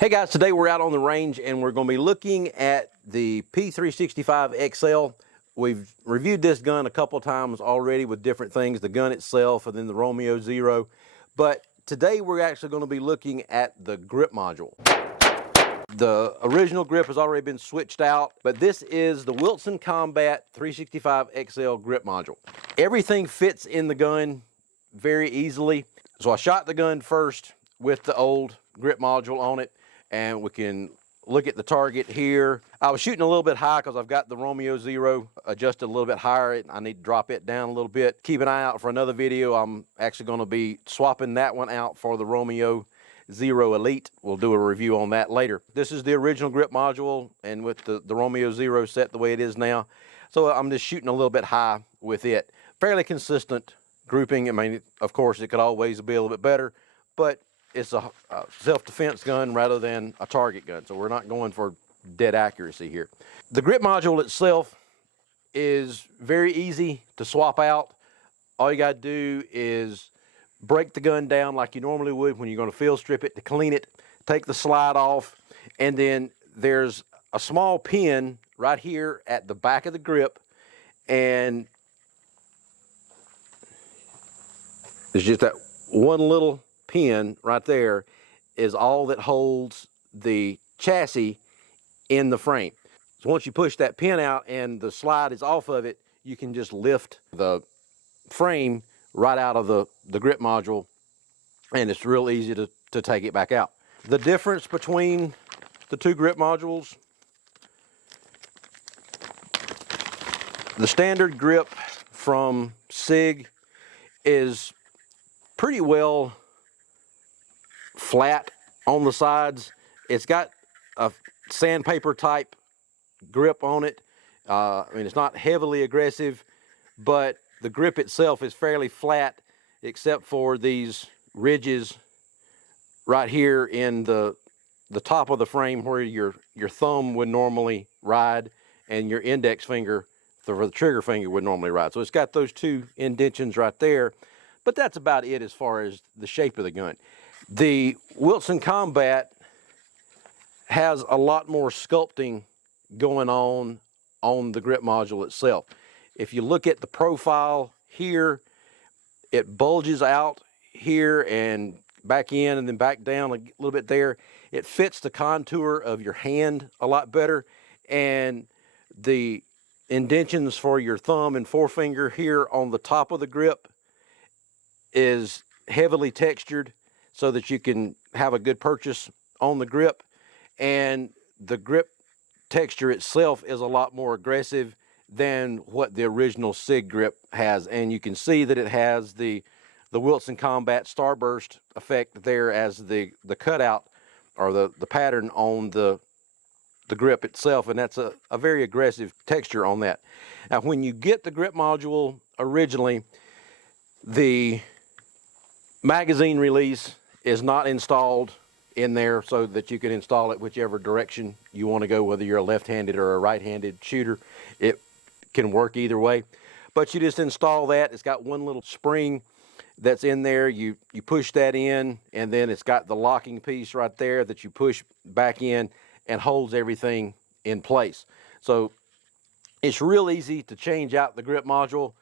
Hey guys, today we're out on the range and we're going to be looking at the P365XL. We've reviewed this gun a couple times already with different things, the gun itself and then the Romeo Zero. But today we're actually going to be looking at the grip module. The original grip has already been switched out, but this is the Wilson Combat 365XL grip module. Everything fits in the gun very easily. So I shot the gun first with the old grip module on it, and we can look at the target here. I was shooting a little bit high because I've got the Romeo Zero adjusted a little bit higher. I need to drop it down a little bit. Keep an eye out for another video. I'm actually going to be swapping that one out for the Romeo Zero Elite. We'll do a review on that later. This is the original grip module, and with the Romeo Zero set the way it is now. So I'm just shooting a little bit high with it. Fairly consistent grouping. I mean, of course, it could always be a little bit better, but it's a self-defense gun rather than a target gun, so we're not going for dead accuracy here. The grip module itself is very easy to swap out. All you got to do is break the gun down like you normally would when you're going to field strip it to clean it, take the slide off, and then there's a small pin right here at the back of the grip, and it's just that one little pin right there is all that holds the chassis in the frame. So once you push that pin out and the slide is off of it, you can just lift the frame right out of the grip module, and it's real easy to take it back out. The difference between the two grip modules: the standard grip from SIG is pretty well flat on the sides. It's got a sandpaper type grip on it. I mean, it's not heavily aggressive, but the grip itself is fairly flat except for these ridges right here in the top of the frame where your thumb would normally ride and your index finger for the trigger finger would normally ride. So it's got those two indentions right there, but that's about it as far as the shape of the gun. The Wilson Combat has a lot more sculpting going on the grip module itself. If you look at the profile here, it bulges out here and back in and then back down a little bit there. It fits the contour of your hand a lot better, and the indentions for your thumb and forefinger here on the top of the grip is heavily textured so that you can have a good purchase on the grip, and the grip texture itself is a lot more aggressive than what the original SIG grip has, and you can see that it has the Wilson Combat starburst effect there as the cutout or the pattern on the grip itself, and that's a very aggressive texture on that. Now, when you get the grip module originally, the magazine release is not installed in there so that you can install it whichever direction you want to go, whether you're a left-handed or a right-handed shooter. It can work either way, but you just install that. It's got one little spring that's in there. You push that in, and then it's got the locking piece right there that you push back in and holds everything in place. So it's real easy to change out the grip module.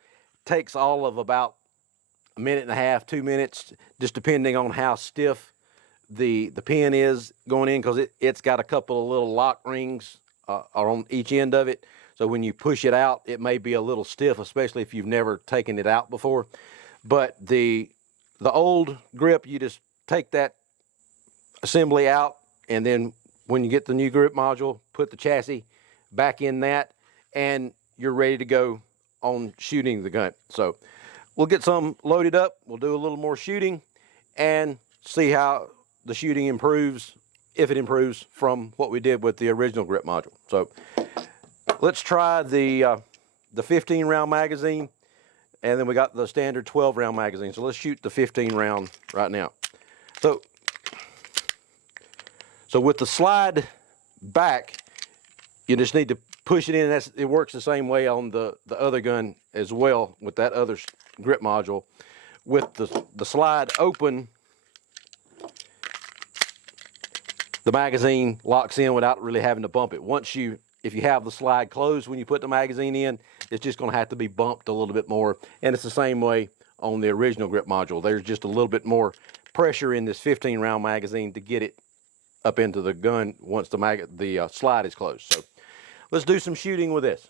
Takes all of about a minute and a half, 2 minutes, just depending on how stiff the pin is going in, because it's got a couple of little lock rings on each end of it. So when you push it out, it may be a little stiff, especially if you've never taken it out before. But the old grip, you just take that assembly out, and then when you get the new grip module, put the chassis back in that, and you're ready to go on shooting the gun. So we'll get some loaded up, we'll do a little more shooting, and see how the shooting improves, if it improves from what we did with the original grip module. So let's try the 15 round magazine, and then we got the standard 12 round magazine. So let's shoot the 15 round right now. So with the slide back, you just need to push it in. It works the same way on the other gun as well with that other grip module. With the slide open, the magazine locks in without really having to bump it. If you have the slide closed when you put the magazine in, it's just going to have to be bumped a little bit more. And it's the same way on the original grip module. There's just a little bit more pressure in this 15-round magazine to get it up into the gun once the slide is closed. So let's do some shooting with this.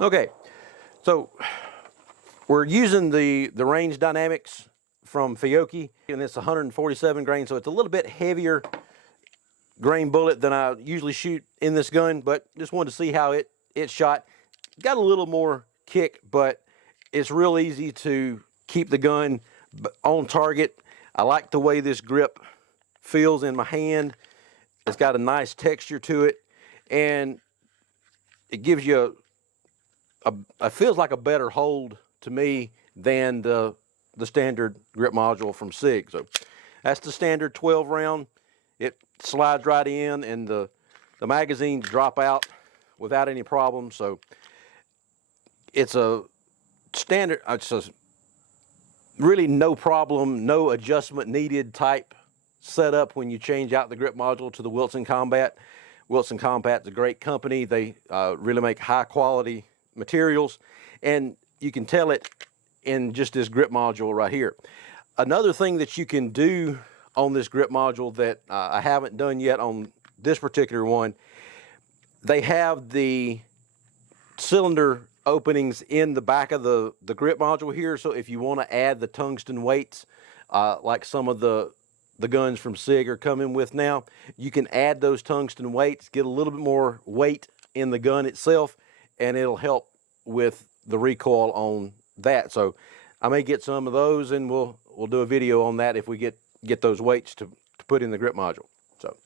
Okay, so we're using the range dynamics from Fiocchi, and it's 147 grain, so it's a little bit heavier grain bullet than I usually shoot in this gun, but just wanted to see how it shot. Got a little more kick, but it's real easy to keep the gun on target. I like the way this grip feels in my hand. It's got a nice texture to it, and it gives you it feels like a better hold to me than the standard grip module from SIG. So that's the standard 12 round. It slides right in, and the magazines drop out without any problem. So it's a standard, it's a really no problem, no adjustment needed type setup when you change out the grip module to the Wilson Combat. Wilson Combat's a great company. They really make high quality materials, and you can tell it in just this grip module right here. Another thing that you can do on this grip module that I haven't done yet on this particular one, they have the cylinder openings in the back of the grip module here, so if you want to add the tungsten weights like some of the guns from SIG are coming with now, you can add those tungsten weights, get a little bit more weight in the gun itself, and it'll help with the recoil on that. So I may get some of those, and we'll do a video on that if we get those weights to put in the grip module. So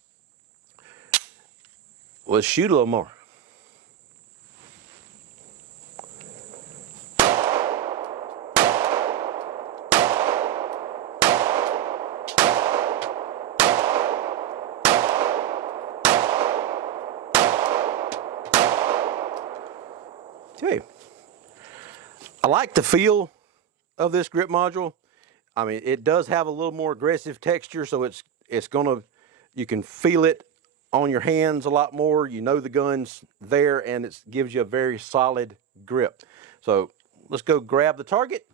let's shoot a little more. Okay. I like the feel of this grip module. I mean, it does have a little more aggressive texture, so you can feel it on your hands a lot more. You know the gun's there, and it gives you a very solid grip. So let's go grab the target.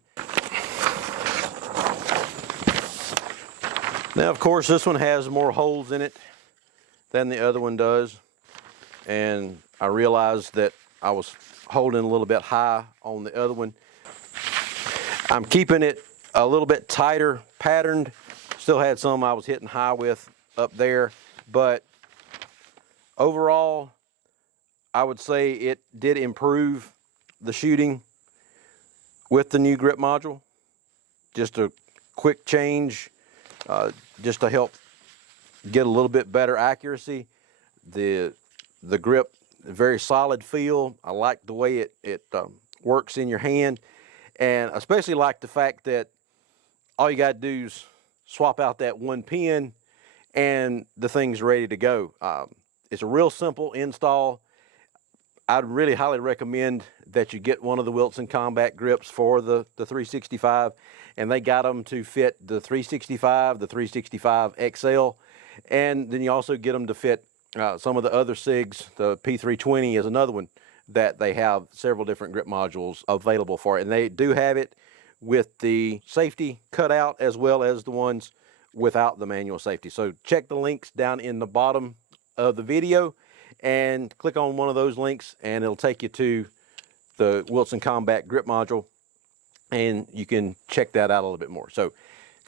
Now, of course, this one has more holes in it than the other one does, and I realized that I was holding a little bit high on the other one. I'm keeping it a little bit tighter patterned. Still had some I was hitting high with up there, but overall, I would say it did improve the shooting with the new grip module. Just a quick change, just to help get a little bit better accuracy. The grip, very solid feel. I like the way it works in your hand, and especially like the fact that all you got to do is swap out that one pin and the thing's ready to go. It's a real simple install. I'd really highly recommend that you get one of the Wilson Combat grips for the 365, and they got them to fit the 365, the 365XL, and then you also get them to fit some of the other SIGs. The P320 is another one that they have several different grip modules available for it, and they do have it with the safety cutout as well as the ones without the manual safety. So check the links down in the bottom of the video and click on one of those links, and it'll take you to the Wilson Combat grip module, and you can check that out a little bit more. So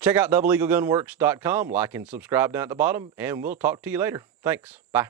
check out doubleeaglegunworks.com, like and subscribe down at the bottom, and we'll talk to you later. Thanks. Bye.